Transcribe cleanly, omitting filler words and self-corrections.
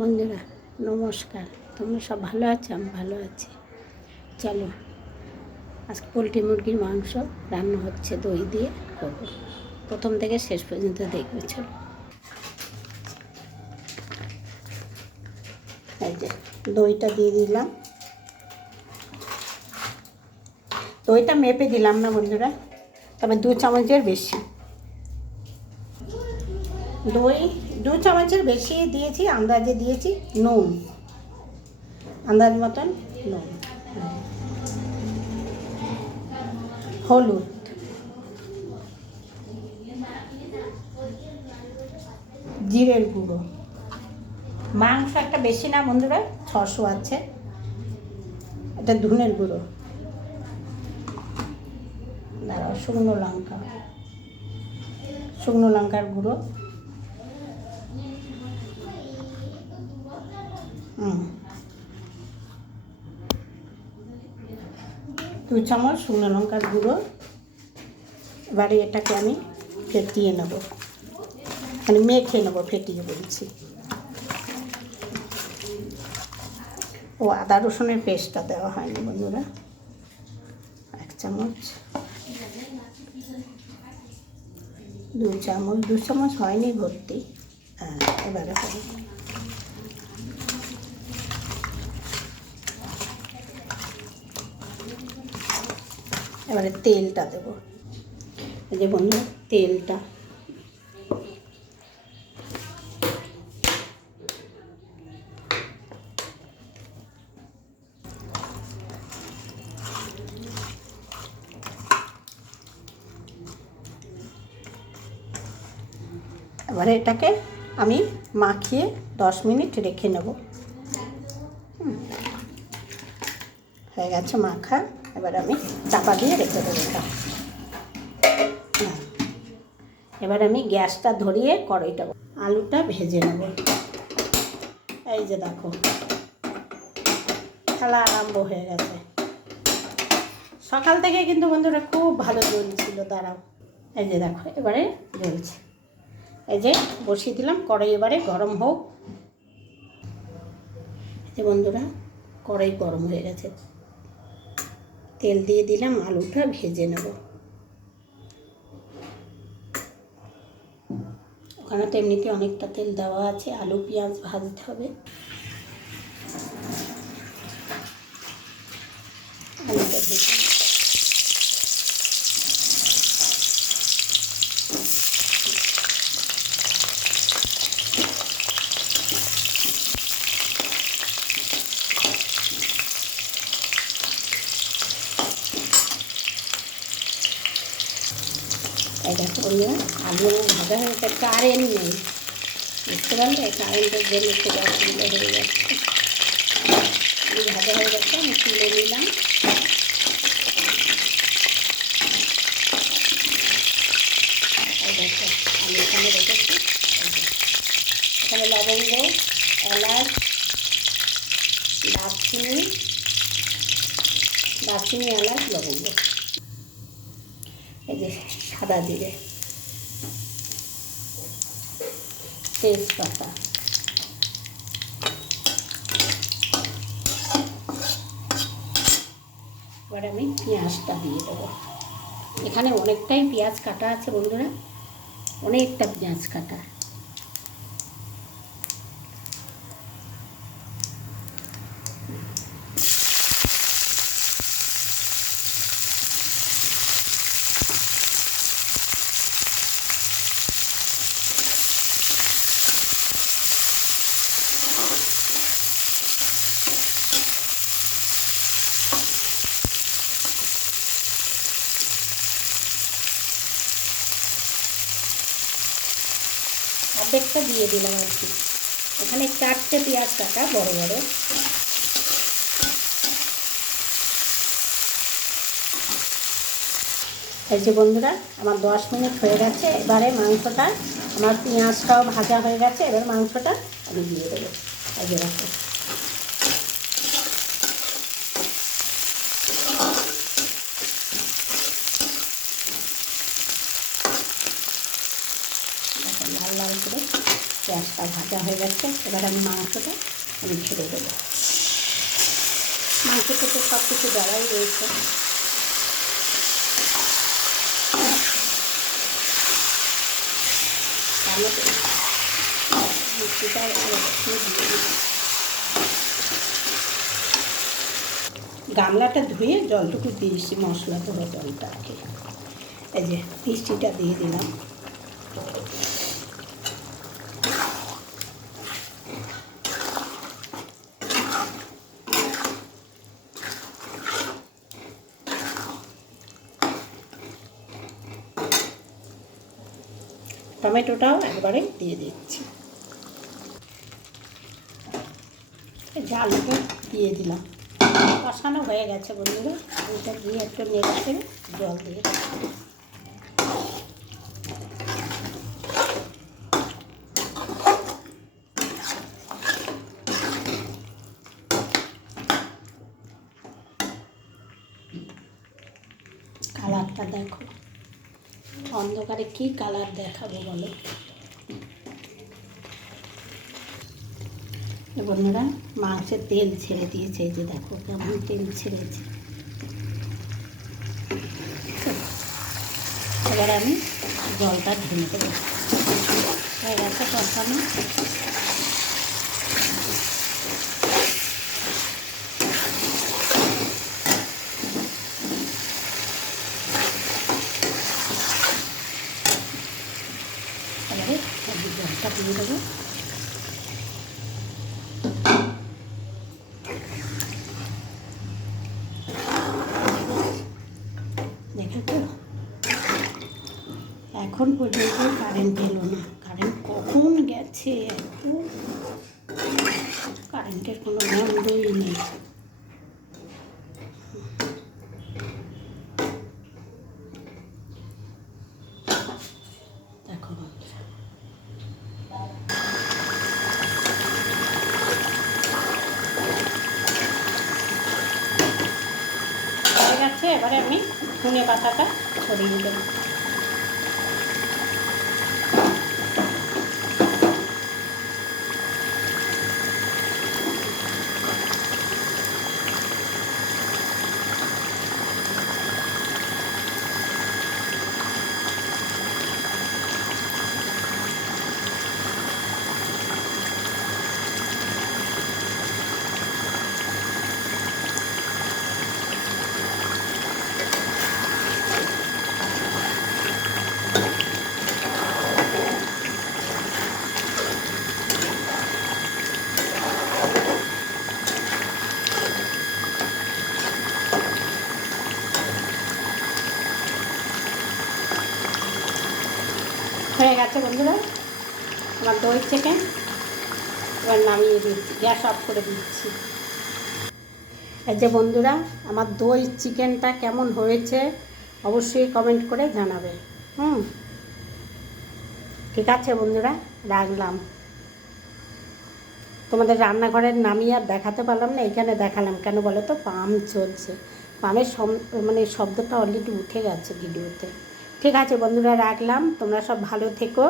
বন্ধুরা নমস্কার, তোমরা সব ভালো আছো? আমি ভালো আছি। চলো আজকে পোলট্রি মুরগির মাংস রান্না হচ্ছে, দই দিয়ে করবো। প্রথম থেকে শেষ পর্যন্ত দেখবে। চলো, এই যে দইটা দিয়ে দিলাম। দইটা মেপে দিলাম না বন্ধুরা, তবে 2 চামচের বেশি দই, 2 চামচের বেশি দিয়েছি। আন্দাজে দিয়েছি নুন, আন্দাজ মতন নুন, হলুদ, জিরের গুঁড়ো। মাংস একটা বেশি না বন্ধুরা, 600 আছে। এটা ধনের গুঁড়ো, দাঁড়াও, শুকনো লঙ্কার গুঁড়ো, 2 চামচ শুকনো লঙ্কার গুঁড়ো। এবারে এটাকে আমি ফেটিয়ে নেব, মানে মেখে নেবো, ফেটিয়ে বলছি। ও আদা রসুনের পেস্টটা দেওয়া হয়নি বন্ধুরা, 1 চামচ, 2 চামচ, 2 চামচ হয়নি ভর্তি। হ্যাঁ, এবারে হবে। এবারে তেলটা দেবো, এই যে বন্ধুরা তেলটা। এবারে এটাকে আমি মাখিয়ে 10 মিনিট রেখে নেব। হয়ে গেছে মাখা, এবার আমি চাপা দিয়ে রেখে দেবো এটা। এবার আমি গ্যাসটা ধরিয়ে কড়াইটা, আলুটা ভেজে নেব। এই যে দেখো, খেলা আরম্ভ হয়ে গেছে। সকাল থেকে কিন্তু বন্ধুরা খুব ভালো জ্বলছিল। দাঁড়াও, এই যে দেখো এবারে জ্বলছে। এই যে বসিয়ে দিলাম কড়াই, এবারে গরম হোক। এই যে বন্ধুরা কড়াই গরম হয়ে গেছে, তেল দিয়ে দিলাম, আলুটা ভেজে নেব। ওখানে তো এমনিতে অনেকটা তেল দেওয়া আছে, আলু পেঁয়াজ ভাজতে হবে। আলুটা ভেজে দেখো বন্ধুরা, আলু ভাজা হয়ে গেছে। কারেন্ট নেই, বুঝতে পারলে? কারেন্টের জন্য একটু অসুবিধা হয়ে যাচ্ছে। আলু ভাজা হয়ে গেছে, আমি তুলে নিলাম। দেখো আমি এখানে রেখেছি। এখানে লবঙ্গ, এলাচ, দারচিনি, এলাচ, লবঙ্গ, এই যে সাদা জিরে, তেজপাতা। এবার আমি পেঁয়াজটা দিয়ে দেবো। এখানে অনেকটাই পেঁয়াজ কাটা আছে বন্ধুরা, অনেকটা পেঁয়াজ কাটা। অর্ধেকটা দিয়ে দিলাম আর কি। এখানে 4টে পেঁয়াজ কাটা বড় বড়। এই যে বন্ধুরা আমার 10 মিনিট হয়ে গেছে। এবারে মাংসটা, আমার পেঁয়াজটাও ভাজা হয়ে গেছে, এবার মাংসটা আমি দিয়ে দেবো। এই যে দেখো, লাল লাল করে পেঁয়াজটা ভাজা হয়ে গেছে। এবার আমি মাংসটা ঢেলে দেবো। মাংসটা তো সব কিছু দেওয়াই রয়েছে। গামলাটা ধুয়ে জলটুকু দিয়েছি, মশলা ধোয়া জলটা আগে। এই যে মিষ্টিটা দিয়ে দিলাম। টমেটোটাও একবারে দিয়ে দিচ্ছি। আলুটা দিয়ে দিলাম। কষানো হয়ে গেছে বন্ধুরা। এটা দিয়ে একটু নেড়ে ফেলে জল দিয়ে কালারটা দেখো, অন্ধকারে কি কালার দেখাবো বলো। বন্ধুরা মাংসের তেল ছেড়ে দিয়েছে, এই যে দেখো কেমন তেল ছেড়েছে। এবার আমি জলটা ঢেলে দেবো। হয়ে গেছে কষানো। এবারে জলটা দিয়ে দেবো। দেখেছো, এখন পর্যন্ত কারেন্ট এলো না। কারেন্ট কখন গেছে, এখন কারেন্টের কোনো গন্ধই নেই। দেখো বন্ধুরা, হয়ে গেছে। এবারে আমি ধনে পাতাটা ছড়িয়ে দেবো। হয়ে গেছে বন্ধুরা আমার দই চিকেন। এবার নামিয়ে দিচ্ছি, গ্যাস অফ করে দিচ্ছি। এই যে বন্ধুরা আমার দই চিকেনটা কেমন হয়েছে অবশ্যই কমেন্ট করে জানাবে। ঠিক আছে বন্ধুরা, রাখলাম। তোমাদের রান্নাঘরের নামিয়ে আর দেখাতে পারলাম না, এখানে দেখালাম। কেন বলো তো, পাম্প চলছে। পাম্পের শব্দটা অলরেডি উঠে গেছে ভিডিওতে। ঠিক আছে বন্ধুরা, রাখলাম। তোমরা সব ভালো থেকো।